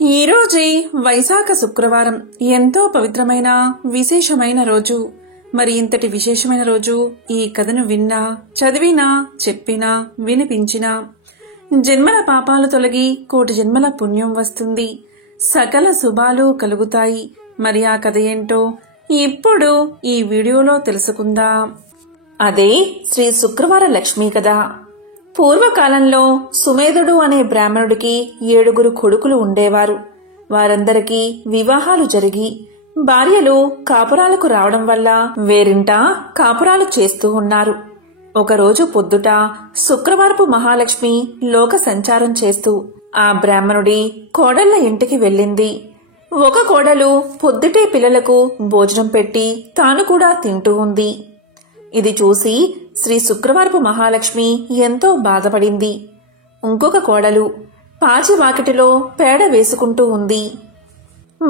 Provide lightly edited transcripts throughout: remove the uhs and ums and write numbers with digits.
ఈరోజే వైశాఖ శుక్రవారం ఎంతో పవిత్రమైన విశేషమైన రోజు. మరి ఇంతటి విశేషమైన రోజు ఈ కథను విన్నా, చదివినా, చెప్పినా, వినిపించినా జన్మల పాపాలు తొలగి కోటి జన్మల పుణ్యం వస్తుంది, సకల శుభాలు కలుగుతాయి. మరి ఆ కథ ఏంటో ఇప్పుడు ఈ వీడియోలో తెలుసుకుందాం. అదే శ్రీ శుక్రవార లక్ష్మీ కథ. పూర్వకాలంలో సుమేధుడు అనే బ్రాహ్మణుడికి 7 కొడుకులు ఉండేవారు. వారందరికీ వివాహాలు జరిగి భార్యలు కాపురాలకు రావడం వల్ల వేరింట కాపురాలు చేస్తూ ఉన్నారు. ఒకరోజు పొద్దుట శుక్రవారపు మహాలక్ష్మి లోక సంచారం చేస్తూ ఆ బ్రాహ్మణుడి కోడళ్ల ఇంటికి వెళ్ళింది. ఒక కోడలు పొద్దుటే పిల్లలకు భోజనం పెట్టి తాను కూడా తింటూ ఉంది. ఇది చూసి శ్రీ శుక్రవారపు మహాలక్ష్మి ఎంతో బాధపడింది. ఇంకొక కోడలు పాచి వాకిటిలో పేడ వేసుకుంటూ ఉంది.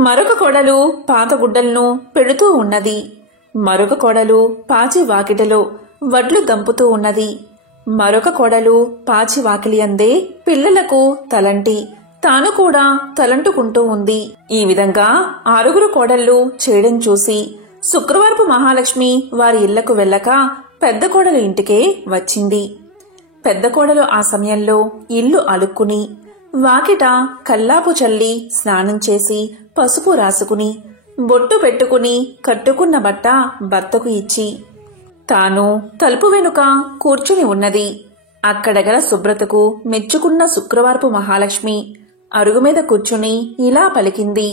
మరొక కోడలు పాత గుడ్డలను పెడుతూ ఉన్నది. మరొక కోడలు పాచి వాకిటిలో వడ్లు దంపుతూ ఉన్నది. మరొక కోడలు పాచి వాకిలి అందే పిల్లలకు తలంటి తాను కూడా తలంటుకుంటూ ఉంది. ఈ విధంగా 6 కోడళ్లు చేయడం చూసి శుక్రవారపు మహాలక్ష్మి వారి ఇళ్లకు వెళ్ళక పెద్ద కోడలు ఇంటికే వచ్చింది. పెద్ద కోడలు ఆ సమయంలో ఇల్లు అలుక్కుని వాకిట కల్లాపు చల్లి స్నానం చేసి పసుపు రాసుకుని బొట్టు పెట్టుకుని కట్టుకున్న బట్ట భర్తకు ఇచ్చి తాను తలుపు వెనుక కూర్చుని ఉన్నది. అక్కడగల శుభ్రతకు మెచ్చుకున్న శుక్రవారపు మహాలక్ష్మి అరుగు మీద కూర్చుని ఇలా పలికింది.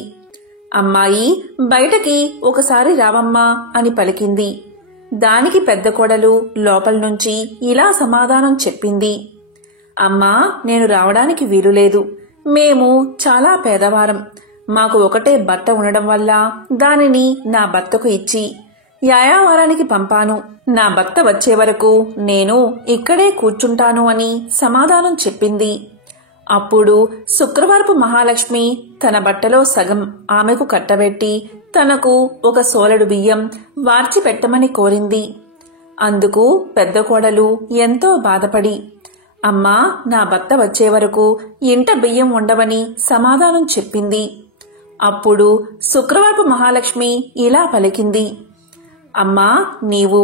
అమ్మాయి, బయటకి ఒకసారి రావమ్మా అని పలికింది. దానికి పెద్ద కోడలు లోపల నుంచి ఇలా సమాధానం చెప్పింది. అమ్మా, నేను రావడానికి వీలులేదు. మేము చాలా పేదవారం. మాకు ఒకటే బట్ట ఉండడం వల్ల దానిని నా భర్తకు ఇచ్చి యాయావారానికి పంపాను. నా భర్త వచ్చే వరకు నేను ఇక్కడే కూర్చుంటాను అని సమాధానం చెప్పింది. అప్పుడు శుక్రవారపు మహాలక్ష్మి తన బట్టలో సగం ఆమెకు కట్టబెట్టి తనకు ఒక సోలెడు బియ్యం వార్చి పెట్టమని కోరింది. అందుకు పెద్ద కోడలు ఎంతో బాధపడి, అమ్మా, నా భర్త వచ్చే వరకు ఇంట బియ్యం ఉండవని సమాధానం చెప్పింది. అప్పుడు శుక్రవారపు మహాలక్ష్మి ఇలా పలికింది. అమ్మా, నీవు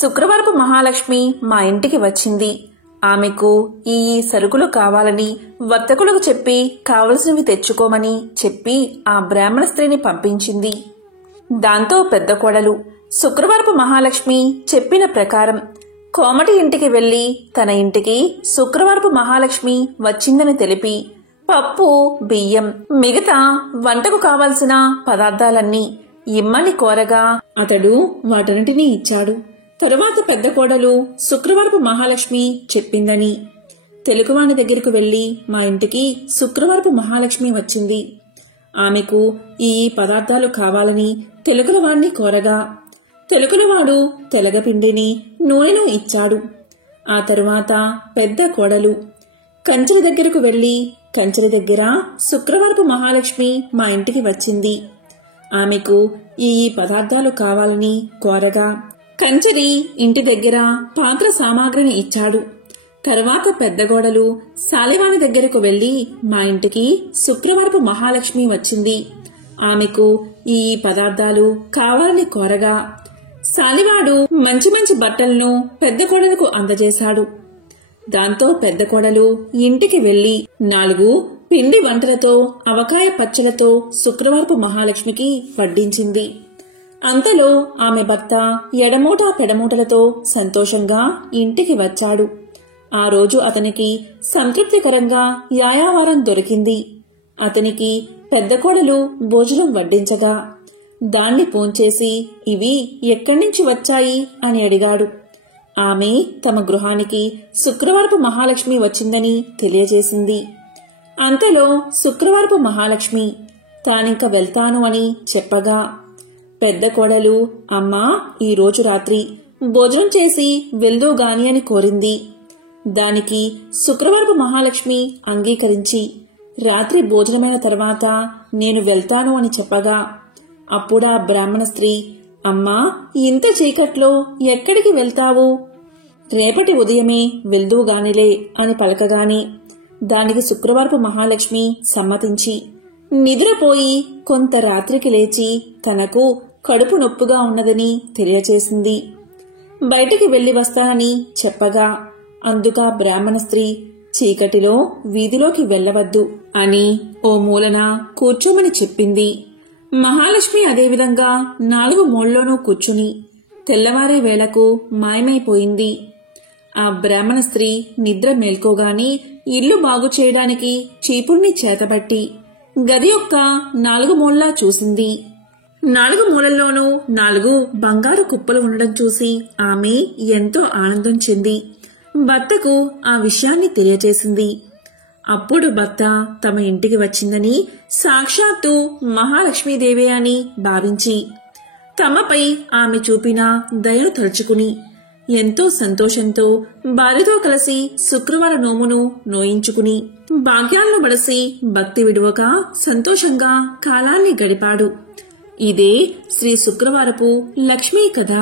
శుక్రవారపు మహాలక్ష్మి మా ఇంటికి వచ్చింది. ఆమెకు ఈ సరుకులు కావాలని వర్తకులకు చెప్పి కావలసినవి తెచ్చుకోమని చెప్పి ఆ బ్రాహ్మణ స్త్రీని పంపించింది. దాంతో పెద్ద కోడలు శుక్రవారపు మహాలక్ష్మి చెప్పిన ప్రకారం కోమటి ఇంటికి వెళ్లి తన ఇంటికి శుక్రవారపు మహాలక్ష్మి వచ్చిందని తెలిపి పప్పు, బియ్యం, మిగతా వంటకు కావలసిన పదార్థాలన్నీ ఇమ్మని కోరగా అతడు వాటన్నిటినీ ఇచ్చాడు. తరువాత పెద్ద కోడలు శుక్రవారపు మహాలక్ష్మి చెప్పిందని తెలుగువాని దగ్గరకు వెళ్లి మా ఇంటికి శుక్రవారపు మహాలక్ష్మి వచ్చింది, ఆమెకు ఈ పదార్థాలు కావాలని తెలుగులవాణ్ణి కోరగా తెలుగులవాడు తెలగపిండిని, నూనెను ఇచ్చాడు. ఆ తరువాత పెద్ద కోడలు కంచెల దగ్గరకు వెళ్లి కంచెల దగ్గర శుక్రవారపు మహాలక్ష్మి మా ఇంటికి వచ్చింది, ఆమెకు ఈ పదార్థాలు కావాలని కోరగా కంచెరి ఇంటి దగ్గర పాత్ర సామాగ్రిని ఇచ్చాడు. తర్వాత పెద్ద కోడలు సాలివాని దగ్గరకు వెళ్లి మా ఇంటికి శుక్రవారపు మహాలక్ష్మి వచ్చింది, ఆమెకు ఈ పదార్థాలు కావాలని కోరగా సాలివాడు మంచి మంచి బట్టలను పెద్ద కోడలకు అందజేశాడు. దాంతో పెద్ద కోడలు ఇంటికి వెళ్లి 4 పిండి వంటలతో అవకాయ పచ్చలతో శుక్రవారపు మహాలక్ష్మికి వడ్డించింది. అంతలో ఆమె భర్త ఎడమూట పెడమూటలతో సంతోషంగా ఇంటికి వచ్చాడు. ఆ రోజు అతనికి సంతృప్తికరంగా యాయావారం దొరికింది. అతనికి పెద్ద కోడలు భోజనం వడ్డించగా దాన్ని భోంచేసి ఇవి ఎక్కడ్నుంచి వచ్చాయి అని అడిగాడు. ఆమె తమ గృహానికి శుక్రవారపు మహాలక్ష్మి వచ్చిందని తెలియజేసింది. అంతలో శుక్రవారపు మహాలక్ష్మి తానింక వెళ్తాను అని చెప్పగా పెద్ద కోడలు, అమ్మా, ఈ రోజు రాత్రి భోజనం చేసి వెళ్దూగాని అని కోరింది. దానికి శుక్రవారపు మహాలక్ష్మి అంగీకరించి రాత్రి భోజనమైన తర్వాత నేను వెళ్తాను అని చెప్పగా అప్పుడా బ్రాహ్మణ స్త్రీ, అమ్మా, ఇంత చీకట్లో ఎక్కడికి వెళ్తావు? రేపటి ఉదయమే వెళ్దూగానిలే అని పలకగానే దానికి శుక్రవారపు మహాలక్ష్మి సమ్మతించి నిద్రపోయి కొంత రాత్రికి లేచి తనకు కడుపు నొప్పుగా ఉన్నదని తెలియచేసింది. బయటికి వెళ్లి వస్తానని చెప్పగా అందుకా బ్రాహ్మణ స్త్రీ చీకటిలో వీధిలోకి వెళ్లవద్దు అని ఓ మూలన కూర్చోమని చెప్పింది. మహాలక్ష్మి అదేవిధంగా 4 మూలలోనూ కూర్చుని తెల్లవారే వేళకు మాయమైపోయింది. ఆ బ్రాహ్మణ స్త్రీ నిద్ర మేల్కోగాని ఇల్లు బాగు చేయడానికి చీపుర్ని చేతబట్టి గది యొక్క 4 మూలలా చూసింది. 4 మూలల్లోనూ 4 బంగారు కుప్పలు ఉండడం చూసి ఆమె ఎంతో ఆనందం చెంది భర్తకు ఆ విషయాన్ని తెలియచేసింది. అప్పుడు భర్త తమ ఇంటికి వచ్చిందని సాక్షాత్తు మహాలక్ష్మీదేవి అని భావించి తమపై ఆమె చూపిన దయను తలుచుకుని ఎంతో సంతోషంతో భార్యతో కలిసి శుక్రవార నోమును నోయించుకుని భాగ్యాలను బడసి భక్తి విడువక సంతోషంగా కాలాన్ని గడిపాడు. ఇదే శ్రీ శుక్రవారపు లక్ష్మీ కథ.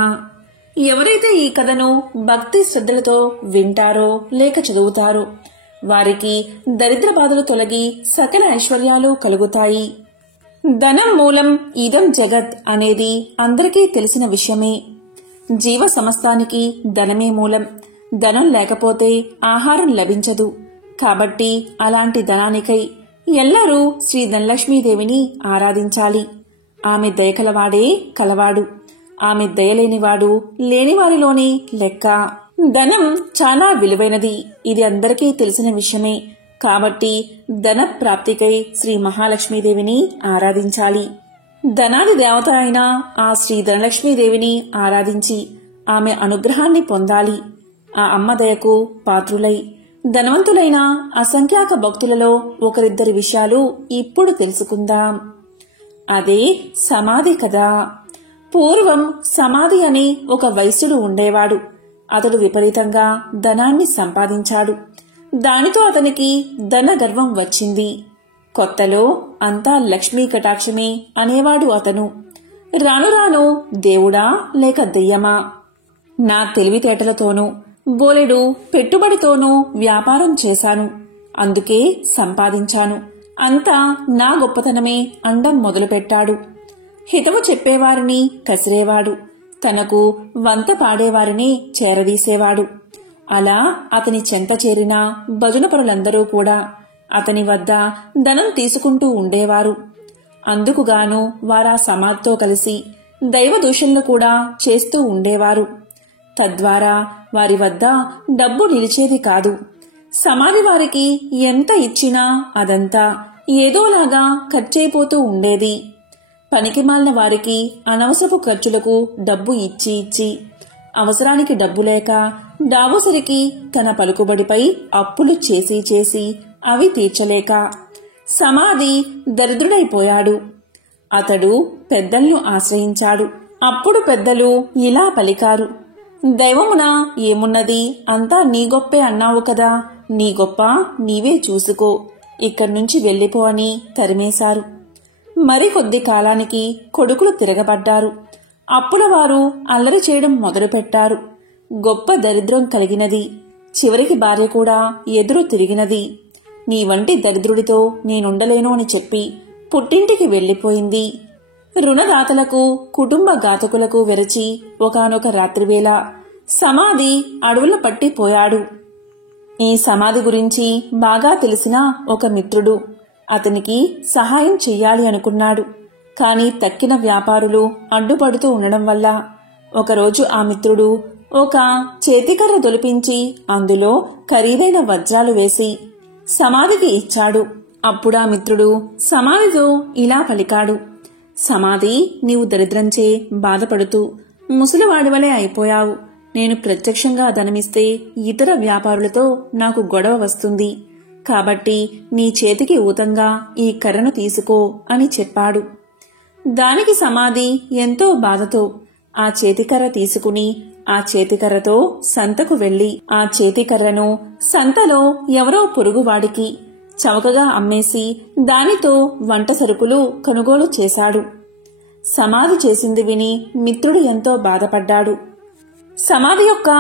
ఎవరైతే ఈ కథను భక్తి శ్రద్ధలతో వింటారో లేక చదువుతారో వారికి దరిద్ర బాధలు తొలగి సకల ఐశ్వర్యాలు కలుగుతాయి. ధనం మూలం ఇదం జగత్ అనేది అందరికీ తెలిసిన విషయమే. జీవ సమస్తానికి ధనమే మూలం. ధనం లేకపోతే ఆహారం లభించదు. కాబట్టి అలాంటి ధనానికై ఎల్లరూ శ్రీ ధనలక్ష్మీదేవిని ఆరాధించాలి. ఆమె దయకలవాడే కలవాడు. ఆమె దయలేనివాడు లేనివారిలోని లెక్క. ధనం చాలా విలువైనది. ఇది అందరికీ తెలిసిన విషయమే. కాబట్టి ధన ప్రాప్తికై శ్రీ మహాలక్ష్మీదేవిని ఆరాధించాలి. ధనాది దేవత అయిన ఆ శ్రీ ధనలక్ష్మీదేవిని ఆరాధించి ఆమె అనుగ్రహాన్ని పొందాలి. ఆ అమ్మ దయకు పాత్రులై ధనవంతులైన అసంఖ్యాక భక్తులలో ఒకరిద్దరి విషయాలు ఇప్పుడు తెలుసుకుందాం. అదే సమాధి కథ. పూర్వం సమాధి అని ఒక వైశ్యుడు ఉండేవాడు. అతడు విపరీతంగా ధనాన్ని సంపాదించాడు. దానితో అతనికి ధన గర్వం వచ్చింది. కొత్తలో అంతా లక్ష్మీ కటాక్షమే అనేవాడు అతను. రాను రాను దేవుడా లేక దెయ్యమా, నా తెలివితేటలతోనూ బోలెడు పెట్టుబడితోనూ వ్యాపారం చేశాను, అందుకే సంపాదించాను, అంతా నా గొప్పతనమే అండం మొదలుపెట్టాడు. హితవు చెప్పేవారిని కసిరేవాడు. తనకు వంత పాడేవారిని చేరదీసేవాడు. అలా అతని చెంత చేరిన భజనపరులందరూ కూడా అతని వద్ద ధనం తీసుకుంటూ ఉండేవారు. అందుకుగాను వారా సమాధితో కలిసి దైవ దూషణలు కూడా చేస్తూ ఉండేవారు. తద్వారా వారి వద్ద డబ్బు నిలిచేది కాదు. సమాధి వారికి ఎంత ఇచ్చినా అదంతా ఏదోలాగా ఖర్చయిపోతూ ఉండేది. పనికిమాలిన వారికి అనవసరపు ఖర్చులకు డబ్బు ఇచ్చి ఇచ్చి అవసరానికి డబ్బు లేక దావోసరికి తన పలుకుబడిపై అప్పులు చేసి చేసి అవి తీర్చలేక సమాధి దరిద్రుడైపోయాడు. అతడు పెద్దలను ఆశ్రయించాడు. అప్పుడు పెద్దలు ఇలా పలికారు: దైవమున ఏమున్నది, అంతా నీ గొప్పే అన్నావు కదా, నీ గొప్ప నీవే చూసుకో, ఇక్కడ్నుంచి వెళ్ళిపో అని తరిమేశారు. మరికొద్ది కాలానికి కొడుకులు తిరగబడ్డారు. అప్పుల వారు అల్లరి చేయడం మొదలుపెట్టారు. గొప్ప దరిద్రం కలిగినది. చివరికి భార్య కూడా ఎదురు తిరిగినది. నీ వంటి దరిద్రుడితో నేనుండలేను అని చెప్పి పుట్టింటికి వెళ్లిపోయింది. రుణదాతలకు కుటుంబ ఘాతకులకు వెరచి ఒకానొక రాత్రివేళ సమాధి అడవుల పట్టిపోయాడు. ఈ సమాధి గురించి బాగా తెలిసిన ఒక మిత్రుడు అతనికి సహాయం చెయ్యాలి అనుకున్నాడు. కాని తక్కిన వ్యాపారులు అడ్డుపడుతూ ఉండడం వల్ల ఒకరోజు ఆ మిత్రుడు ఒక చేతికర్ర దొలిపించి అందులో ఖరీదైన వజ్రాలు వేసి సమాధికి ఇచ్చాడు. అప్పుడా మిత్రుడు సమాధితో ఇలా పలికాడు: సమాధి, నీవు దరిద్రంచే బాధపడుతూ ముసలివాడివలే అయిపోయావు. నేను ప్రత్యక్షంగా ధనమిస్తే ఇతర వ్యాపారులతో నాకు గొడవ వస్తుంది. కాబట్టి నీ చేతికి ఊతంగా ఈ కర్రను తీసుకో అని చెప్పాడు. దానికి సమాధి ఎంతో బాధతో ఆ చేతికర్ర తీసుకుని ఆ చేతికర్రతో సంతకు వెళ్లి ఆ చేతికర్రను సంతలో ఎవరో పొరుగువాడికి చవకగా అమ్మేసి దానితో వంట సరుకులు కొనుగోలు చేశాడు. సమాధి చేసింది విని మిత్రుడు ఎంతో బాధపడ్డాడు. సమాధి యొక్క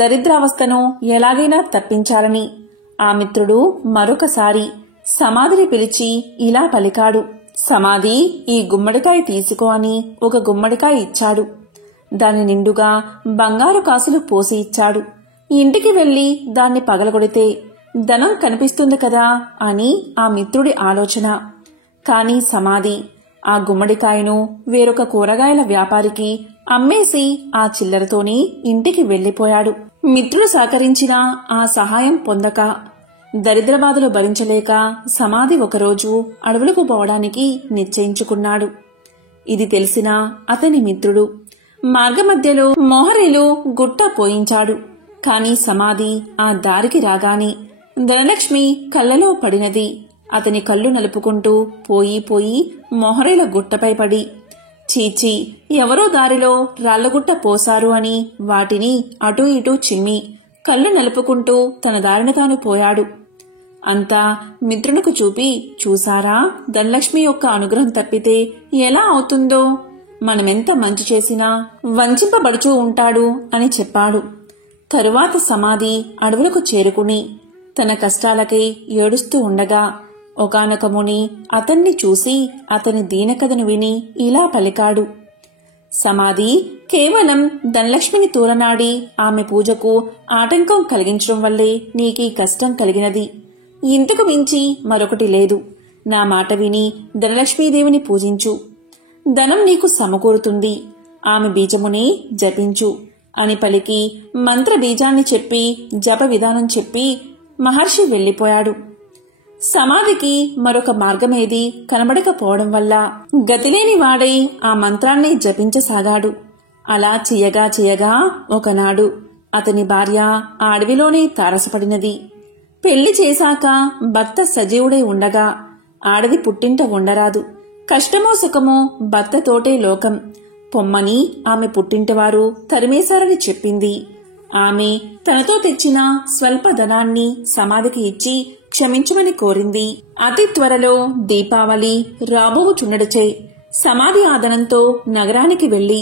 దరిద్రావస్థను ఎలాగైనా తప్పించాలని ఆ మిత్రుడు మరొకసారి సమాధిని పిలిచి ఇలా పలికాడు. సమాధి, ఈ గుమ్మడికాయ తీసుకో అని ఒక గుమ్మడికాయ ఇచ్చాడు. దాని నిండుగా బంగారు కాసులు పోసి ఇచ్చాడు. ఇంటికి వెళ్లి దాన్ని పగలగొడితే ధనం కనిపిస్తుంది కదా అని ఆ మిత్రుడి ఆలోచన. కాని సమాధి ఆ గుమ్మడికాయను వేరొక కూరగాయల వ్యాపారికి అమ్మేసి ఆ చిల్లరతోని ఇంటికి వెళ్లిపోయాడు. మిత్రుడు సహకరించినా ఆ సహాయం పొందక దరిద్రబాధలు భరించలేక సమాధి ఒకరోజు అడవులకు పోవడానికి నిశ్చయించుకున్నాడు. ఇది తెలిసిన అతని మిత్రుడు మార్గమధ్యలో మోహరేలు గుట్ట పోయించాడు. కాని సమాధి ఆ దారికి రాగానే ధనలక్ష్మి కళ్ళలో పడినది. అతని కళ్ళు నలుపుకుంటూ పోయి పోయి మొహరేల గుట్టపై పడి, చీచి, ఎవరో దారిలో రాళ్లగుట్ట పోసారు అని వాటిని అటూ ఇటూ చిమ్మి కళ్ళు నలుపుకుంటూ తన దారిన తాను పోయాడు. అంతా మిత్రునికి చూపి, చూసారా, ధనలక్ష్మి యొక్క అనుగ్రహం తప్పితే ఎలా అవుతుందో, మనమెంత మంచి చేసినా వంచింపబడుచూ ఉంటాడు అని చెప్పాడు. తరువాత సమాధి అడవులకు చేరుకుని తన కష్టాలకై ఏడుస్తూ ఉండగా ఒకానొక ముని అతన్ని చూసి అతని దీనకథను విని ఇలా పలికాడు. సమాధి, కేవలం ధనలక్ష్మిని తూలనాడి ఆమె పూజకు ఆటంకం కలిగించడం వల్లే నీకీ కష్టం కలిగినది. ఇంతకు మించి మరొకటి లేదు. నా మాట విని ధనలక్ష్మీదేవిని పూజించు. ధనం నీకు సమకూరుతుంది. ఆమె బీజముని జపించు అని పలికి మంత్ర బీజాన్ని చెప్పి జప విధానం చెప్పి మహర్షి వెళ్లిపోయాడు. సమాధికి మరొక మార్గమేది కనబడకపోవడం వల్ల గతిలేని వాడై ఆ మంత్రాన్ని జపించసాగాడు. అలా చేయగా చేయగా ఒకనాడు అతని భార్య ఆ అడవిలోనే తారసపడినది. పెళ్లి చేశాక భర్త సజీవుడై ఉండగా ఆడది పుట్టింట ఉండరాదు. కష్టమో సుఖమో భర్తతోటే లోకం పొమ్మని ఆమె పుట్టింటివారు తరిమేశారని చెప్పింది. ఆమె తనతో తెచ్చిన స్వల్ప ధనాన్ని సమాధికి ఇచ్చి క్షమించమని కోరింది. అతి త్వరలో దీపావళి రాబోవుచుండడచే సమాధి ఆదనంతో నగరానికి వెళ్లి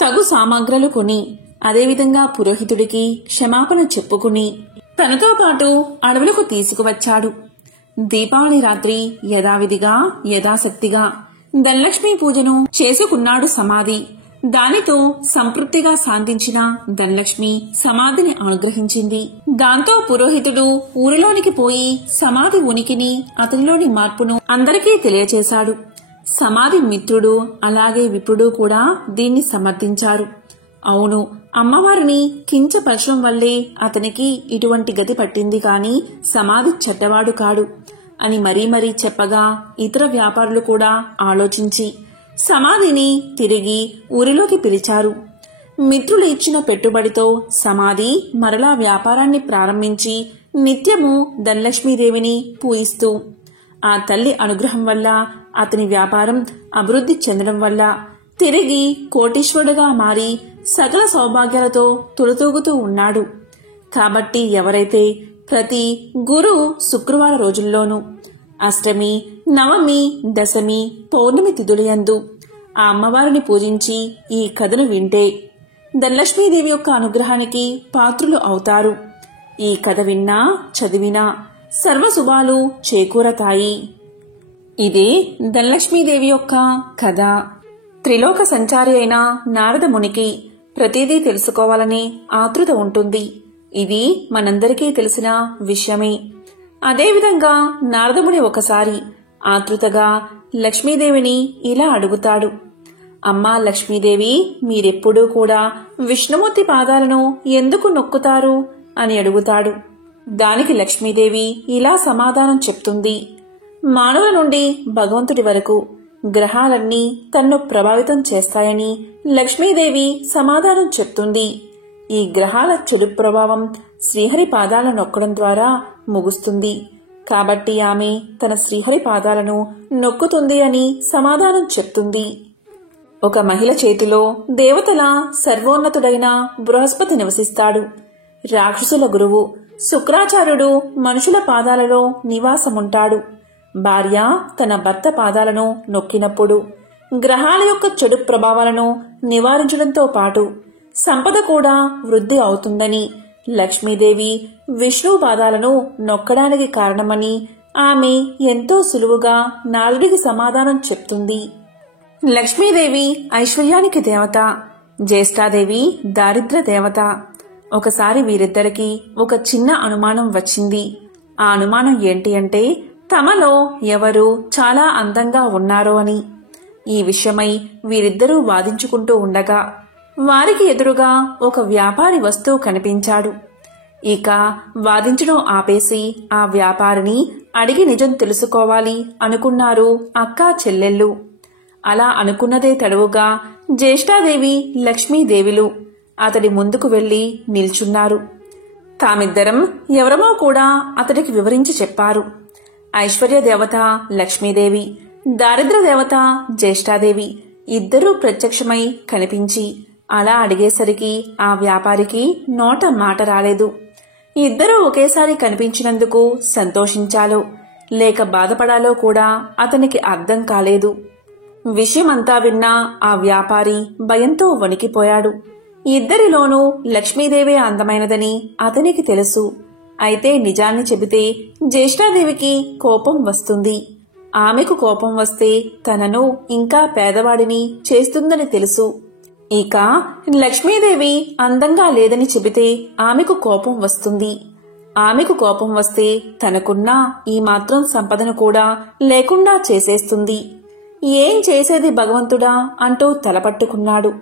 తగు సామాగ్రలు కొని అదేవిధంగా పురోహితుడికి క్షమాపణ చెప్పుకుని తనతో పాటు అడవులకు తీసుకువచ్చాడు. దీపావళి రాత్రి యథావిధిగా యథాశక్తిగా ధనలక్ష్మీ పూజను చేసుకున్నాడు సమాధి. దానితో సంతృప్తిగా శాంతించిన ధనలక్ష్మి సమాధిని అనుగ్రహించింది. దాంతో పురోహితుడు ఊరిలోనికి పోయి సమాధి ఉనికిని అతనిలోని మార్పును అందరికీ తెలియచేశాడు. సమాధి మిత్రుడు అలాగే విప్రుడు కూడా దీన్ని సమర్థించారు. అవును, అమ్మవారిని కించపరచడం వల్లే అతనికి ఇటువంటి గతి పట్టింది కాని సమాధి చెడ్డవాడు కాడు అని మరీ మరీ చెప్పగా ఇతర వ్యాపారులు కూడా ఆలోచించి సమాధిని తిరిగి ఊరిలోకి పిలిచారు. మిత్రులు ఇచ్చిన పెట్టుబడితో సమాధి మరలా వ్యాపారాన్ని ప్రారంభించి నిత్యము ధనలక్ష్మీదేవిని పూజిస్తూ ఆ తల్లి అనుగ్రహం వల్ల అతని వ్యాపారం అభివృద్ధి చెందడం వల్ల తిరిగి కోటీశ్వరుడుగా మారి సకల సౌభాగ్యాలతో తులతూగుతూ ఉన్నాడు. కాబట్టి ఎవరైతే ప్రతి గురు శుక్రవార రోజుల్లోనూ అష్టమి, నవమి, దశమి, పౌర్ణమి తిథులయందు ఆ అమ్మవారిని పూజించి ఈ కథను వింటే ధనలక్ష్మీదేవి యొక్క అనుగ్రహానికి పాత్రులు అవుతారు. ఈ కథ విన్నా చదివినా సర్వశుభాలు చేకూరతాయి. ఇదే ధనలక్ష్మీదేవి యొక్క కథ. త్రిలోక సంచారి అయిన నారద మునికి ప్రతిదీ తెలుసుకోవాలని ఆతృత ఉంటుంది. ఇది మనందరికీ తెలిసిన విషయమే. అదేవిధంగా నారదముని ఒకసారి ఆతృతగా లక్ష్మీదేవిని ఇలా అడుగుతాడు. అమ్మా లక్ష్మీదేవి, మీరెప్పుడూ కూడా విష్ణుమూర్తి పాదాలను ఎందుకు నొక్కుతారు అని అడుగుతాడు. దానికి లక్ష్మీదేవి ఇలా సమాధానం చెప్తుంది. మానవుల నుండి భగవంతుడి వరకు గ్రహాలన్నీ తన్ను ప్రభావితం చేస్తాయని లక్ష్మీదేవి సమాధానం చెప్తుంది. ఈ గ్రహాల చెడు ప్రభావం శ్రీహరి పాదాలను నొక్కడం ద్వారా ముగుస్తుంది. కాబట్టి ఆమె తన శ్రీహరి పాదాలను నొక్కుతుంది అని సమాధానం చెప్తుంది. ఒక మహిళ చేతిలో దేవతల సర్వోన్నతుడైన బృహస్పతి నివసిస్తాడు. రాక్షసుల గురువు శుక్రాచార్యుడు మనుషుల పాదాలలో నివాసముంటాడు. భార్య తన భర్త పాదాలను నొక్కినప్పుడు గ్రహాల యొక్క చెడు ప్రభావాలను నివారించడంతో పాటు సంపద కూడా వృద్ధి అవుతుందని లక్ష్మీదేవి విష్ణు పాదాలను నొక్కడానికి కారణమని ఆమె ఎంతో సులువుగా నారదుడికి సమాధానం చెప్తుంది. లక్ష్మీదేవి ఐశ్వర్యానికి దేవత, జ్యేష్ఠాదేవి దారిద్ర్య దేవత. ఒకసారి వీరిద్దరికీ ఒక చిన్న అనుమానం వచ్చింది. ఆ అనుమానం ఏంటి అంటే తమలో ఎవరు చాలా అందంగా ఉన్నారో అని. ఈ విషయమై వీరిద్దరూ వాదించుకుంటూ ఉండగా వారికి ఎదురుగా ఒక వ్యాపారి వస్తూ కనిపించాడు. ఇక వాదించడం ఆపేసి ఆ వ్యాపారిని అడిగి నిజం తెలుసుకోవాలి అనుకున్నారు అక్కా చెల్లెళ్ళు. అలా అనుకున్నదే తడువుగా జ్యేష్ఠాదేవి లక్ష్మీదేవిలు అతడి ముందుకు వెళ్లి నిల్చున్నారు. తామిద్దరం ఎవరమో కూడా అతడికి వివరించి చెప్పారు. ఐశ్వర్య దేవత లక్ష్మీదేవి, దారిద్ర్య దేవత జ్యేష్ఠాదేవి ఇద్దరూ ప్రత్యక్షమై కనిపించి అలా అడిగేసరికి ఆ వ్యాపారికి నోట మాట రాలేదు. ఇద్దరూ ఒకేసారి కనిపించినందుకు సంతోషించాలో లేక బాధపడాలో కూడా అతనికి అర్థం కాలేదు. విషయమంతా విన్నా ఆ వ్యాపారి భయంతో వణికిపోయాడు. ఇద్దరిలోనూ లక్ష్మీదేవే అందమైనదని అతనికి తెలుసు. అయితే నిజాన్ని చెబితే జ్యేష్ఠాదేవికి కోపం వస్తుంది. ఆమెకు కోపం వస్తే తనను ఇంకా పేదవాడిని చేస్తుందని తెలుసు. ఇక లక్ష్మీదేవి అందంగా లేదని చెబితే ఆమెకు కోపం వస్తుంది. ఆమెకు కోపం వస్తే తనకున్న ఈ మాత్రం సంపదను కూడా లేకుండా చేసేస్తుంది. ఏం చేసేది భగవంతుడా అంటూ తలపట్టుకున్నాడు.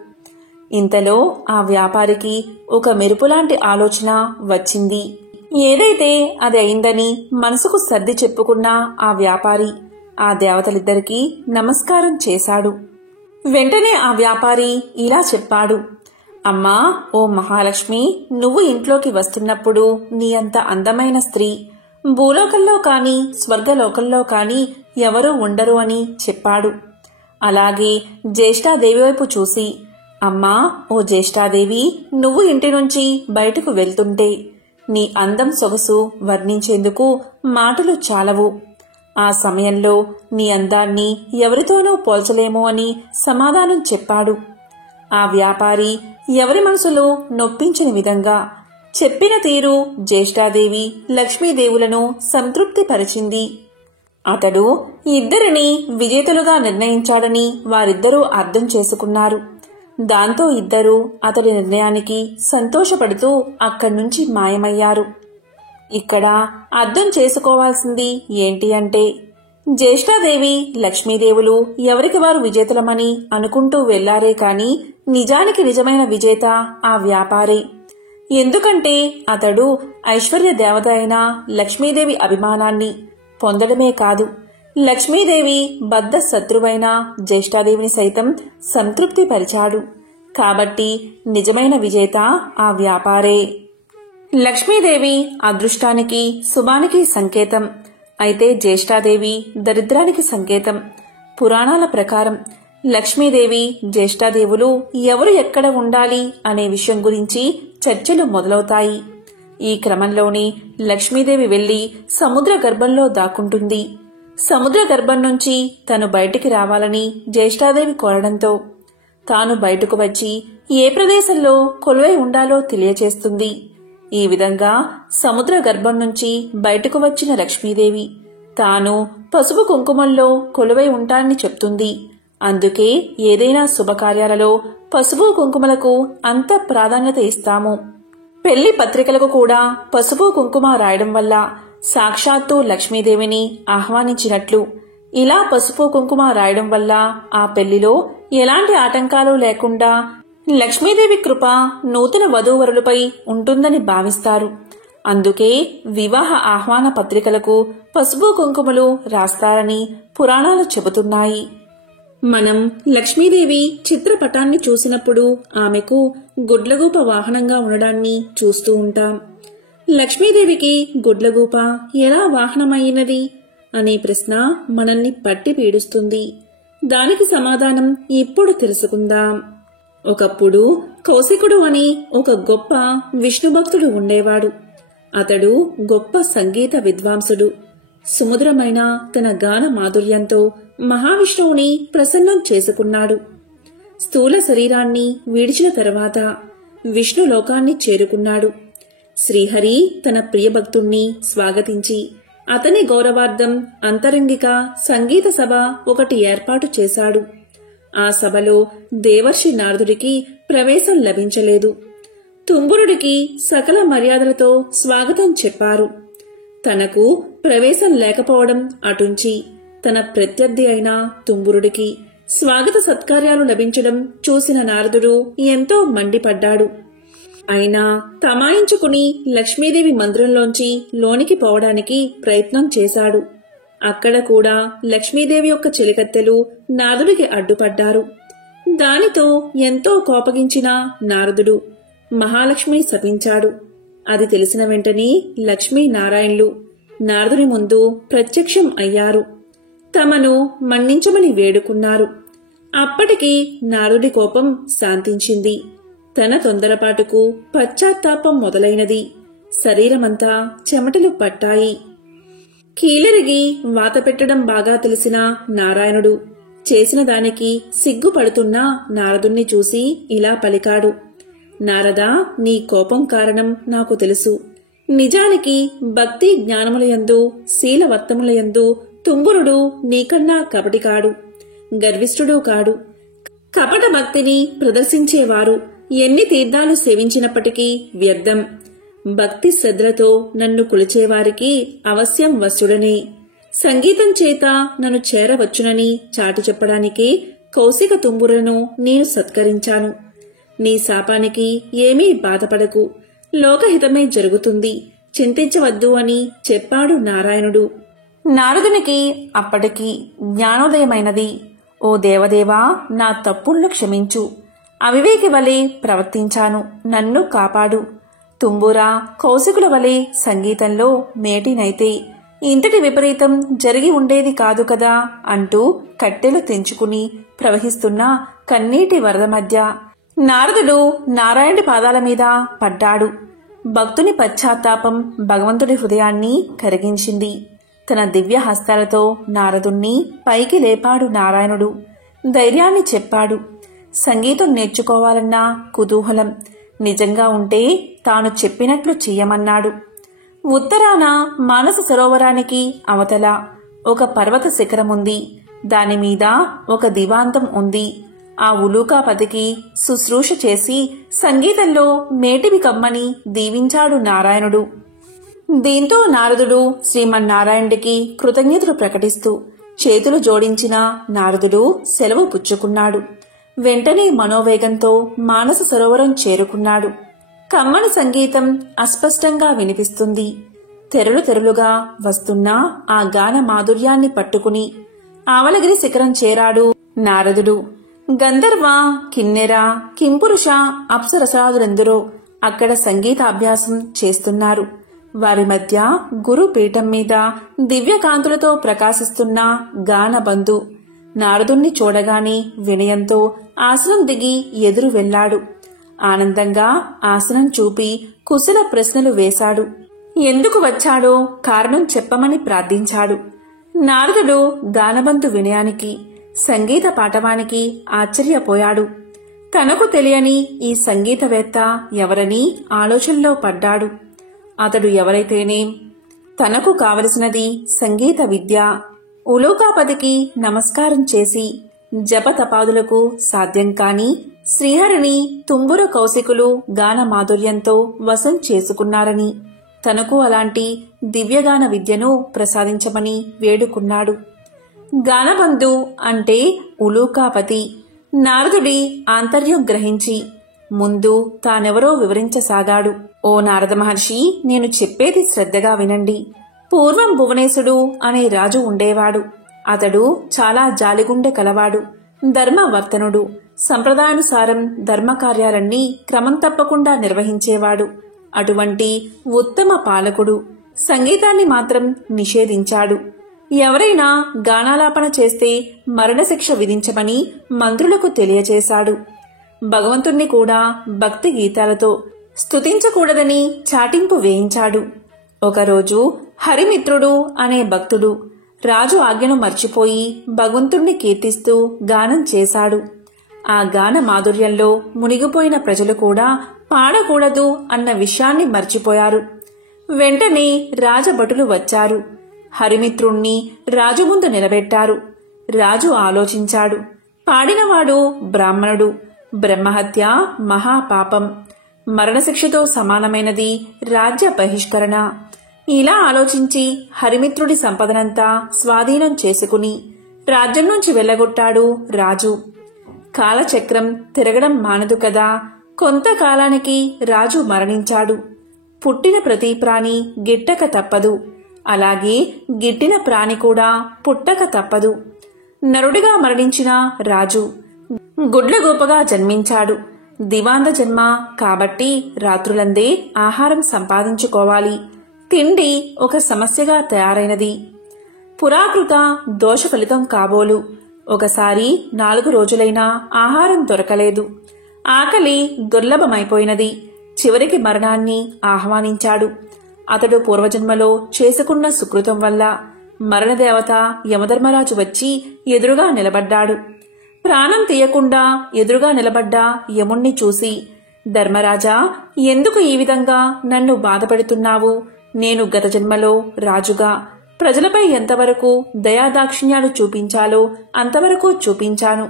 ఇంతలో ఆ వ్యాపారికి ఒక మెరుపులాంటి ఆలోచన వచ్చింది. ఏదైతే అది అయిందని మనసుకు సర్ది చెప్పుకున్న ఆ వ్యాపారి ఆ దేవతలిద్దరికీ నమస్కారం చేశాడు. వెంటనే ఆ వ్యాపారి ఇలా చెప్పాడు. అమ్మా, ఓ మహాలక్ష్మి, నువ్వు ఇంట్లోకి వస్తున్నప్పుడు నీ అంత అందమైన స్త్రీ భూలోకంలో కాని స్వర్గలోకంలో కాని ఎవరూ ఉండరు అని చెప్పాడు. అలాగే జ్యేష్ఠాదేవి వైపు చూసి, అమ్మా, ఓ జ్యేష్ఠాదేవి, నువ్వు ఇంటి నుంచి బయటకు వెళ్తుంటే నీ అందం సొగసు వర్ణించేందుకు మాటలు చాలవు. ఆ సమయంలో నీ అందాన్ని ఎవరితోనూ పోల్చలేమో అని సమాధానం చెప్పాడు. ఆ వ్యాపారి ఎవరి మనసులో నొప్పించిన విధంగా చెప్పిన తీరు జ్యేష్ఠాదేవి లక్ష్మీదేవులను సంతృప్తిపరిచింది. అతడు ఇద్దరిని విజేతలుగా నిర్ణయించాడని వారిద్దరూ అర్థం చేసుకున్నారు. దాంతో ఇద్దరూ అతడి నిర్ణయానికి సంతోషపడుతూ అక్కడ్నుంచి మాయమయ్యారు. ఇక్కడ అర్థం చేసుకోవాల్సింది ఏంటి అంటే జ్యేష్ఠాదేవి లక్ష్మీదేవులు ఎవరికి వారు విజేతలమని అనుకుంటూ వెళ్లారే కాని నిజానికి నిజమైన విజేత ఆ వ్యాపారి. ఎందుకంటే అతడు ఐశ్వర్య దేవత అయిన లక్ష్మీదేవి అభిమానాన్ని పొందడమే కాదు, లక్ష్మీదేవి బద్ధ శత్రువైన జ్యేష్ఠాదేవిని సైతం సంతృప్తిపరిచాడు. కాబట్టి నిజమైన విజేత ఆ వ్యాపారే. లక్ష్మీదేవి అదృష్టానికి శుభానికి సంకేతం. అయితే జ్యేష్ఠాదేవి దరిద్రానికి సంకేతం. పురాణాల ప్రకారం లక్ష్మీదేవి జ్యేష్ఠాదేవులు ఎవరు ఎక్కడ ఉండాలి అనే విషయం గురించి చర్చలు మొదలవుతాయి. ఈ క్రమంలోనే లక్ష్మీదేవి వెళ్లి సముద్ర గర్భంలో దాక్కుంటుంది. సముద్ర గర్భం నుంచి తను బయటికి రావాలని జ్యేష్ఠాదేవి కోరడంతో తాను బయటకు వచ్చి ఏ ప్రదేశంలో కొలువై ఉండాలో తెలియచేస్తుంది. ఈ విధంగా సముద్ర గర్భం నుంచి బయటకు వచ్చిన లక్ష్మీదేవి తాను పసుపు కుంకుమల్లో కొలువై ఉంటానని చెప్తుంది. అందుకే ఏదైనా శుభకార్యాలలో పసుపు కుంకుమలకు అంత ప్రాధాన్యత ఇస్తాము. పెళ్లి పత్రికలకు కూడా పసుపు కుంకుమ రాయడం వల్ల సాక్షాత్తు లక్ష్మీదేవిని ఆహ్వానించినట్లు. ఇలా పసుపు కుంకుమ రాయడం వల్ల ఆ పెళ్లిలో ఎలాంటి ఆటంకాలు లేకుండా లక్ష్మీదేవి కృప నూతన వధూవరులపై ఉంటుందని భావిస్తారు. అందుకే వివాహ ఆహ్వాన పత్రికలకు పసుపు కుంకుమలు రాస్తారని పురాణాలు చెబుతున్నాయి. మనం లక్ష్మీదేవి చిత్రపటాన్ని చూసినప్పుడు ఆమెకు గుడ్లగూప వాహనంగా ఉండడాన్ని చూస్తూ ఉంటాం. లక్ష్మీదేవికి గుడ్లగూప ఎలా వాహనమైనది అనే ప్రశ్న మనల్ని పట్టి పీడిస్తుంది. దానికి సమాధానం ఇప్పుడు తెలుసుకుందాం. ఒకప్పుడు కౌశికుడు అని ఒక గొప్ప విష్ణు భక్తుడు ఉండేవాడు. అతడు గొప్ప సంగీత విద్వాంసుడు. సుమధురమైన తన గాన మాధుర్యంతో మహావిష్ణువుని ప్రసన్నం చేసుకున్నాడు. స్థూల శరీరాన్ని విడిచిన తరువాత విష్ణు లోకాన్ని చేరుకున్నాడు. శ్రీహరి తన ప్రియభక్తుణ్ణి స్వాగతించి అతని గౌరవార్థం అంతరంగిక సంగీత సభ ఒకటి ఏర్పాటు చేశాడు. ఆ సభలో దేవర్షి నారదుడికి ప్రవేశం లభించలేదు. తుంబురుడికి సకల మర్యాదలతో స్వాగతం చెప్పారు. తనకు ప్రవేశం లేకపోవడం అటుంచి తన ప్రత్యర్థి అయిన తుంబురుడికి స్వాగత సత్కార్యాలు లభించడం చూసిన నారదుడు ఎంతో మండిపడ్డాడు. అయినా తమాయించుకుని లక్ష్మీదేవి మందిరంలోంచి లోనికి పోవడానికి ప్రయత్నం చేశాడు. అక్కడ కూడా లక్ష్మీదేవి యొక్క చెలికత్తెలు నారదుడికి అడ్డుపడ్డారు. దానితో ఎంతో కోపగించిన నారదుడు మహాలక్ష్మిని శపించాడు. అది తెలిసిన వెంటనే లక్ష్మీనారాయణులు నారదుని ముందు ప్రత్యక్షం అయ్యారు. తమను మన్నించమని వేడుకున్నారు. అప్పటికి నారదుడి కోపం శాంతించింది. తన తొందరపాటుకు పశ్చాత్తాపం మొదలైనది. శరీరమంతా చెమటలు పట్టాయి. కీలరిగి వాత పెట్టడం బాగా తెలిసిన నారాయణుడు చేసిన దానికి సిగ్గుపడుతున్న నారదుణ్ణి చూసి ఇలా పలికాడు. నారదా, నీ కోపం కారణం నాకు తెలుసు. నిజానికి భక్తి జ్ఞానములయందు శీలవర్తములయందు తుంబురుడు నీకన్నా కపటి కాడు, గర్విష్ఠుడు కాడు. కపట భక్తిని ప్రదర్శించేవారు ఎన్ని తీర్థాలు సేవించినప్పటికీ వ్యర్థం. భక్తి శ్రద్ధలతో నన్ను కొలిచేవారికి అవశ్యం వశుడనే. సంగీతం చేత నన్ను చేరవచ్చునని చాటి చెప్పడానికే కౌశిక తుంబురను నేను సత్కరించాను. నీ శాపానికి ఏమీ బాధపడకు, లోకహితమే జరుగుతుంది, చింతించవద్దు అని చెప్పాడు నారాయణుడు. నారదునికి అప్పటికి జ్ఞానోదయమైనది. ఓ దేవదేవా, నా తప్పులను క్షమించు. అవివేకి వలె ప్రవర్తించాను, నన్ను కాపాడు. తుంబురా, కౌశికుల వలె సంగీతంలో మేటినైతే ఇంతటి విపరీతం జరిగి ఉండేది కాదు కదా అంటూ కట్టెలు తెంచుకుని ప్రవహిస్తున్న కన్నీటి వరద మధ్య నారదుడు నారాయణుడి పాదాల మీద పడ్డాడు. భక్తుని పశ్చాత్తాపం భగవంతుడి హృదయాన్ని కరిగించింది. తన దివ్య హస్తాలతో నారదుణ్ణి పైకి లేపాడు నారాయణుడు. ధైర్యాన్ని చెప్పాడు. సంగీతం నేర్చుకోవాలన్న కుతూహలం నిజంగా ఉంటే తాను చెప్పినట్లు చెయ్యమన్నాడు. ఉత్తరాన మానస సరోవరానికి అవతల ఒక పర్వత శిఖరముంది. దానిమీద ఒక దివాంతం ఉంది. ఆ ఉలూకాపతికి శుశ్రూష చేసి సంగీతంలో మేటివి కమ్మని దీవించాడు నారాయణుడు. దీంతో నారదుడు శ్రీమన్నారాయణుడికి కృతజ్ఞతలు ప్రకటిస్తూ చేతులు జోడించిన నారదుడు సెలవు పుచ్చుకున్నాడు. వెంటనే మనోవేగంతో మానస సరోవరం చేరుకున్నాడు. కమ్మని సంగీతం అస్పష్టంగా వినిపిస్తుంది. తెరలు తెరలుగా వస్తున్న ఆ గాన మాధుర్యాన్ని పట్టుకుని ఆవలగిరి శిఖరం చేరాడు నారదుడు. గంధర్వ, కిన్నెర, కింపురుష, అప్సరసాదులెందరో అక్కడ సంగీతాభ్యాసం చేస్తున్నారు. వారి మధ్య గురుపీఠం మీద దివ్యకాంతులతో ప్రకాశిస్తున్న గానబంధు నారదుణ్ణి చూడగానే వినయంతో ఆసనం దిగి ఎదురు వెళ్లాడు. ఆనందంగా ఆసనం చూపి కుశల ప్రశ్నలు వేశాడు. ఎందుకు వచ్చాడో కారణం చెప్పమని ప్రార్థించాడు. నారదుడు గానబంధు వినయానికి, సంగీత పాఠవానికి ఆశ్చర్యపోయాడు. తనకు తెలియని ఈ సంగీతవేత్త ఎవరని ఆలోచనలో పడ్డాడు. అతడు ఎవరైతేనేం, తనకు కావలసినది సంగీత విద్య. ఉలూకాపతికి నమస్కారం చేసి జపతపాదులకు సాధ్యం కాని శ్రీహరిని తుంబుర కౌశికులు గాన మాధుర్యంతో వశం చేసుకున్నారని, తనకు అలాంటి దివ్యగాన విద్యను ప్రసాదించమని వేడుకున్నాడు. గానబంధు అంటే ఉలూకాపతి. నారదుడి ఆంతర్యం గ్రహించి ముందు తానెవరో వివరించసాగాడు. ఓ నారద మహర్షి, నేను చెప్పేది శ్రద్ధగా వినండి. పూర్వం భువనేశుడు అనే రాజు ఉండేవాడు. అతడు చాలా జాలిగుండె కలవాడు, ధర్మవర్తనుడు. సంప్రదాయానుసారం ధర్మకార్యాలన్నీ క్రమం తప్పకుండా నిర్వహించేవాడు. అటువంటి ఉత్తమ పాలకుడు సంగీతాన్ని మాత్రం నిషేధించాడు. ఎవరైనా గానాలాపన చేస్తే మరణశిక్ష విధించమని మంత్రులకు తెలియచేశాడు. భగవంతుణ్ణి కూడా భక్తి గీతాలతో స్తుతించకూడదని చాటింపు వేయించాడు. ఒకరోజు హరిమిత్రుడు అనే భక్తుడు రాజు ఆజ్ఞను మర్చిపోయి భగవంతుణ్ణి కీర్తిస్తూ గానం చేశాడు. ఆ గాన మాధుర్యంలో మునిగిపోయిన ప్రజలు కూడా పాడకూడదు అన్న విషయాన్ని మర్చిపోయారు. వెంటనే రాజభటులు వచ్చారు. హరిమిత్రుణ్ణి రాజు ముందు నిలబెట్టారు. రాజు ఆలోచించాడు. పాడినవాడు బ్రాహ్మణుడు. బ్రహ్మహత్య మహాపాపం, మరణశిక్షతో సమానమైనది రాజ్య బహిష్కరణ. ఇలా ఆలోచించి హరిమిత్రుడి సంపదనంతా స్వాధీనం చేసుకుని రాజ్యం నుంచి వెళ్లగొట్టాడు రాజు. కాలచక్రం తిరగడం మానదు కదా. కొంతకాలానికి రాజు మరణించాడు. పుట్టిన ప్రతి ప్రాణి గిట్టక తప్పదు. అలాగే గిట్టిన ప్రాణి కూడా పుట్టక తప్పదు. నరుడిగా మరణించిన రాజు గుడ్లగూపగా జన్మించాడు. దివాంద జన్మ కాబట్టి రాత్రులందే ఆహారం సంపాదించుకోవాలి. తిండి ఒక సమస్యగా తయారైనది. పురాకృత దోష ఫలితం కాబోలు. ఒకసారి 4 రోజులైనా ఆహారం దొరకలేదు. ఆకలి దుర్లభమైపోయినది. చివరికి మరణాన్ని ఆహ్వానించాడు. అతడు పూర్వజన్మలో చేసుకున్న సుకృతం వల్ల మరణదేవత యమధర్మరాజు వచ్చి ఎదురుగా నిలబడ్డాడు. ప్రాణం తీయకుండా ఎదురుగా నిలబడ్డ యముణ్ణి చూసి, ధర్మరాజా, ఎందుకు ఈ విధంగా నన్ను బాధపెడుతున్నావు? నేను గత జన్మలో రాజుగా ప్రజలపై ఎంతవరకు దయాదాక్షిణ్యాలు చూపించాలో అంతవరకు చూపించాను.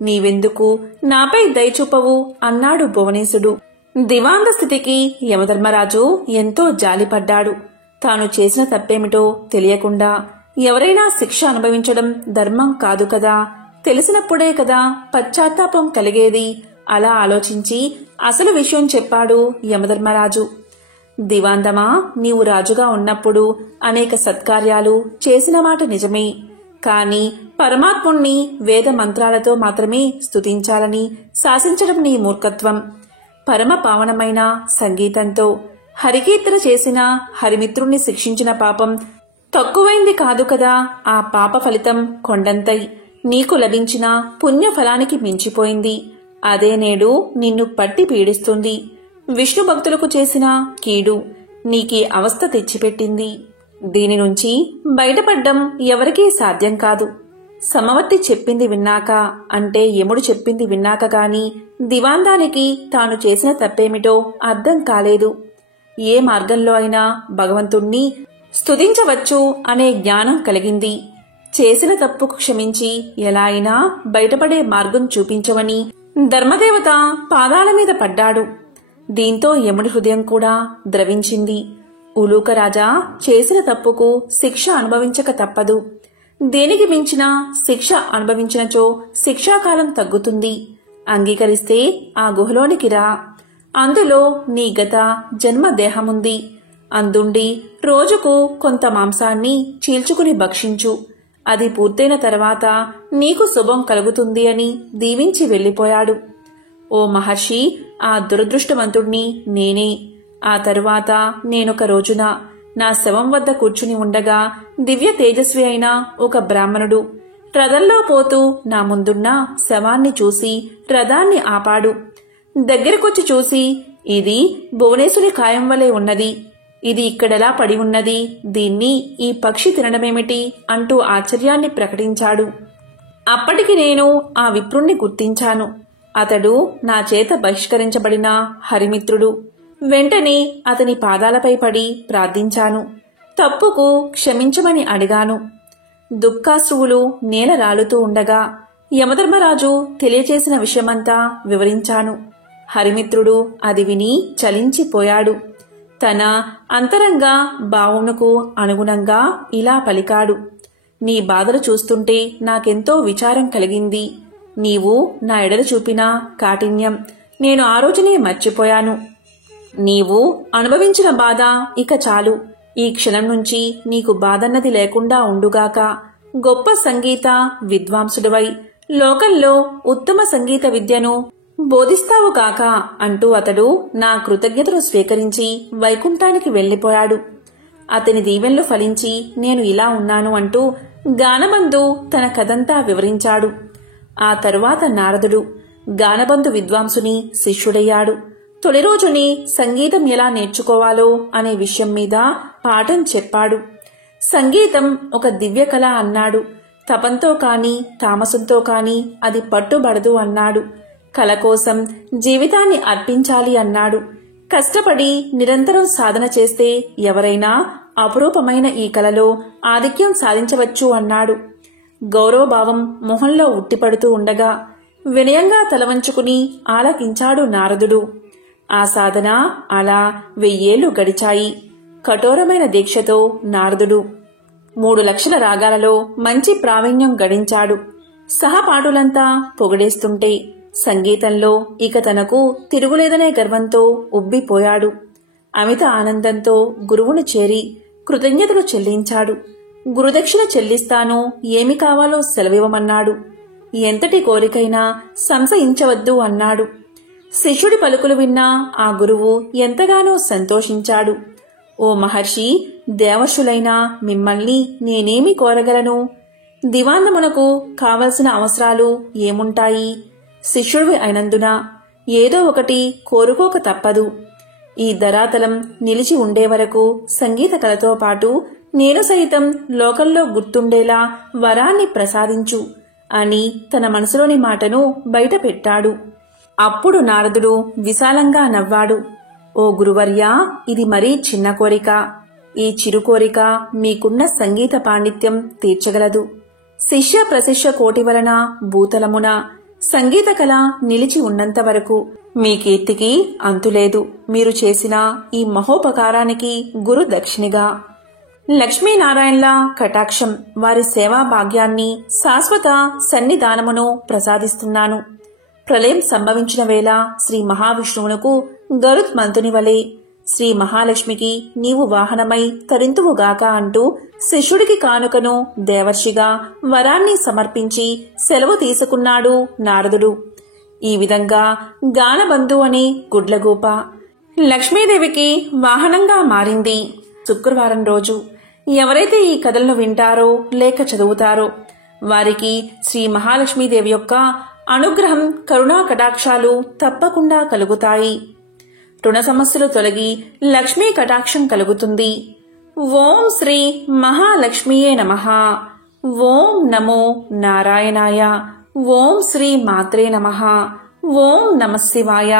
నీవెందుకు నాపై దయచూపవు అన్నాడు భువనేశుడు. దివాంద స్థితికి యమధర్మరాజు ఎంతో జాలిపడ్డాడు. తాను చేసిన తప్పేమిటో తెలియకుండా ఎవరైనా శిక్ష అనుభవించడం ధర్మం కాదు కదా. తెలిసినప్పుడే కదా పశ్చాత్తాపం కలిగేది. అలా ఆలోచించి అసలు విషయం చెప్పాడు యమధర్మరాజు. దివాందమా, నీవు రాజుగా ఉన్నప్పుడు అనేక సత్కార్యాలు చేసిన మాట నిజమే. కాని పరమాత్ముణ్ణి వేద మంత్రాలతో మాత్రమే స్తుతించాలని శాసించడం నీ మూర్ఖత్వం. పరమ పావనమైన సంగీతంతో హరికీర్తన చేసిన హరిమిత్రుణ్ణి శిక్షించిన పాపం తక్కువైంది కాదు కదా. ఆ పాప ఫలితం కొండంతై నీకు లభించిన పుణ్యఫలానికి మించిపోయింది. అదే నేడు నిన్ను పట్టి పీడిస్తుంది. విష్ణు భక్తులకు చేసిన కీడు నీకీ అవస్థ తెచ్చిపెట్టింది. దీని నుంచి బయటపడ్డం ఎవరికీ సాధ్యం కాదు. సమవర్తి చెప్పింది విన్నాక, అంటే యముడు చెప్పింది విన్నాక గాని దివాందానికి తాను చేసిన తప్పేమిటో అర్థం కాలేదు. ఏ మార్గంలో అయినా భగవంతుణ్ణి స్తుతించవచ్చు అనే జ్ఞానం కలిగింది. చేసిన తప్పుకు క్షమించి ఎలా అయినా బయటపడే మార్గం చూపించవని ధర్మదేవత పాదాల మీద పడ్డాడు. దీంతో యముడి హృదయం కూడా ద్రవించింది. ఉలూకరాజా, చేసిన తప్పుకు శిక్ష అనుభవించక తప్పదు. దేనికి మించిన శిక్ష అనుభవించినచో శిక్షాకాలం తగ్గుతుంది. అంగీకరిస్తే ఆ గుహలోనికి రా. అందులో నీ గత జన్మ దేహముంది. అందుండి రోజుకు కొంత మాంసాన్ని చీల్చుకుని భక్షించు. అది పూర్తయిన తర్వాత నీకు శుభం కలుగుతుంది అని దీవించి వెళ్లిపోయాడు. ఓ మహర్షి, ఆ దురదృష్టవంతుణ్ణి నేనే. ఆ తరువాత నేనొక రోజున నా శవం వద్ద కూర్చుని ఉండగా దివ్య తేజస్వి అయిన ఒక బ్రాహ్మణుడు రథంలో పోతూ నా ముందున్న శవాన్ని చూసి రథాన్ని ఆపాడు. దగ్గరకొచ్చి చూసి, ఇది భువనేశుని కాయం వలె ఉన్నది. ఇది ఇక్కడెలా పడి ఉన్నది? దీన్ని ఈ పక్షి తినడమేమిటి అంటూ ఆశ్చర్యాన్ని ప్రకటించాడు. అప్పటికి నేను ఆ విప్రుణ్ణి గుర్తించాను. అతడు నా చేత బహిష్కరించబడిన హరిమిత్రుడు. వెంటనే అతని పాదాలపై పడి ప్రార్థించాను. తప్పుకు క్షమించమని అడిగాను. దుఃఖాశ్రువులు నేల రాలుతూ ఉండగా యమధర్మరాజు తెలియచేసిన విషయమంతా వివరించాను. హరిమిత్రుడు అది విని చలించిపోయాడు. తన అంతరంగ భావమునకు అనుగుణంగా ఇలా పలికాడు. నీ బాధలు చూస్తుంటే నాకెంతో విచారం కలిగింది. నీవు నా ఎడల చూపిన కాఠిన్యం నేను ఆ రోజునే మర్చిపోయాను. నీవు అనుభవించిన బాధ ఇక చాలు. ఈ క్షణం నుంచి నీకు బాధన్నది లేకుండా ఉండుగాక. గొప్ప సంగీత విద్వాంసుడివై లోకంలో ఉత్తమ సంగీత విద్యను బోధిస్తావు కాక అంటూ అతడు నా కృతజ్ఞతను స్వీకరించి వైకుంఠానికి వెళ్లిపోయాడు. అతని దీవెనలు ఫలించి నేను ఇలా ఉన్నాను అంటూ గానబంధు తన కథంతా వివరించాడు. ఆ తరువాత నారదుడు గానబంధు విద్వాంసుని శిష్యుడయ్యాడు. తొలి రోజుని సంగీతం ఎలా నేర్చుకోవాలో అనే విషయం మీద పాఠం చెప్పాడు. సంగీతం ఒక దివ్య కళ అన్నాడు. తపంతో కాని తామసంతో కాని అది పట్టుబడదు అన్నాడు. కళ కోసం జీవితాన్ని అర్పించాలి అన్నాడు. కష్టపడి నిరంతరం సాధన చేస్తే ఎవరైనా అపురూపమైన ఈ కలలో ఆధిక్యం సాధించవచ్చు అన్నాడు. గౌరవభావం మొహంలో ఉట్టిపడుతూ ఉండగా వినయంగా తలవంచుకుని ఆలకించాడు నారదుడు. ఆ సాధన అలా 1000 ఏళ్లు గడిచాయి. కఠోరమైన దీక్షతో నారదుడు 3 లక్షల రాగాలలో మంచి ప్రావీణ్యం గడించాడు. సహపాఠులంతా పొగిడేస్తుంటే సంగీతంలో ఇక తనకు తిరుగులేదనే గర్వంతో ఉబ్బిపోయాడు. అమిత ఆనందంతో గురువును చేరి కృతజ్ఞతలు చెల్లించాడు. గురుదక్షిణ చెల్లిస్తాను, ఏమి కావాలో సెలవివ్వమన్నాడు. ఎంతటి కోరికైనా సంశయించవద్దు అన్నాడు. శిష్యుడి పలుకులు విన్నా ఆ గురువు ఎంతగానో సంతోషించాడు. ఓ మహర్షి, దేవర్షులైనా మిమ్మల్ని నేనేమి కోరగలను? దివాందమునకు కావలసిన అవసరాలు ఏముంటాయి? శిష్యుడివి అయినందున ఏదో ఒకటి కోరుకోక తప్పదు. ఈ ధరాతలం నిలిచి ఉండే వరకు సంగీత కళతో పాటు నేను సైతం లోకంలో గుర్తుండేలా వరాన్ని ప్రసాదించు అని తన మనసులోని మాటను బయటపెట్టాడు. అప్పుడు నారదుడు విశాలంగా నవ్వాడు. ఓ గురువర్యా, ఇది మరీ చిన్న కోరిక. ఈ చిరు కోరిక మీకున్న సంగీత పాండిత్యం తీర్చగలదు. శిష్య ప్రశిష్య కోటి వలన భూతలమున సంగీత కళ నిలిచి ఉన్నంత వరకు మీ కీర్తికి అంతులేదు. మీరు చేసిన ఈ మహోపకారానికి గురు దక్షిణిగా లక్ష్మీనారాయణల కటాక్షం, వారి సేవా భాగ్యాన్ని, శాశ్వత సన్నిధానమును ప్రసాదిస్తున్నాను. ప్రళయం సంభవించిన వేళ శ్రీ మహావిష్ణువునకు గరుత్మంతుని వలె శ్రీ మహాలక్ష్మికి నీవు వాహనమై తరింతువుగాక అంటూ శిష్యుడికి కానుకను దేవర్షిగా వరాన్ని సమర్పించి సెలవు తీసుకున్నాడు నారదుడు. ఈ విధంగా గానబంధు అనే గుడ్లగూప లక్ష్మీదేవికి వాహనంగా మారింది. శుక్రవారం రోజు ఎవరైతే ఈ కథలను వింటారో లేక చదువుతారో వారికి శ్రీ మహాలక్ష్మీదేవి యొక్క అనుగ్రహం, కరుణా కటాక్షాలు తప్పకుండా కలుగుతాయి. రుణ సమస్యలు తొలగి లక్ష్మీ కటాక్షం కలుగుతుంది. ఓం శ్రీ మహాలక్ష్మీయే నమః. ఓం నమో నారాయణాయ. ఓం శ్రీ మాత్రే నమః. ఓం నమః శివాయ.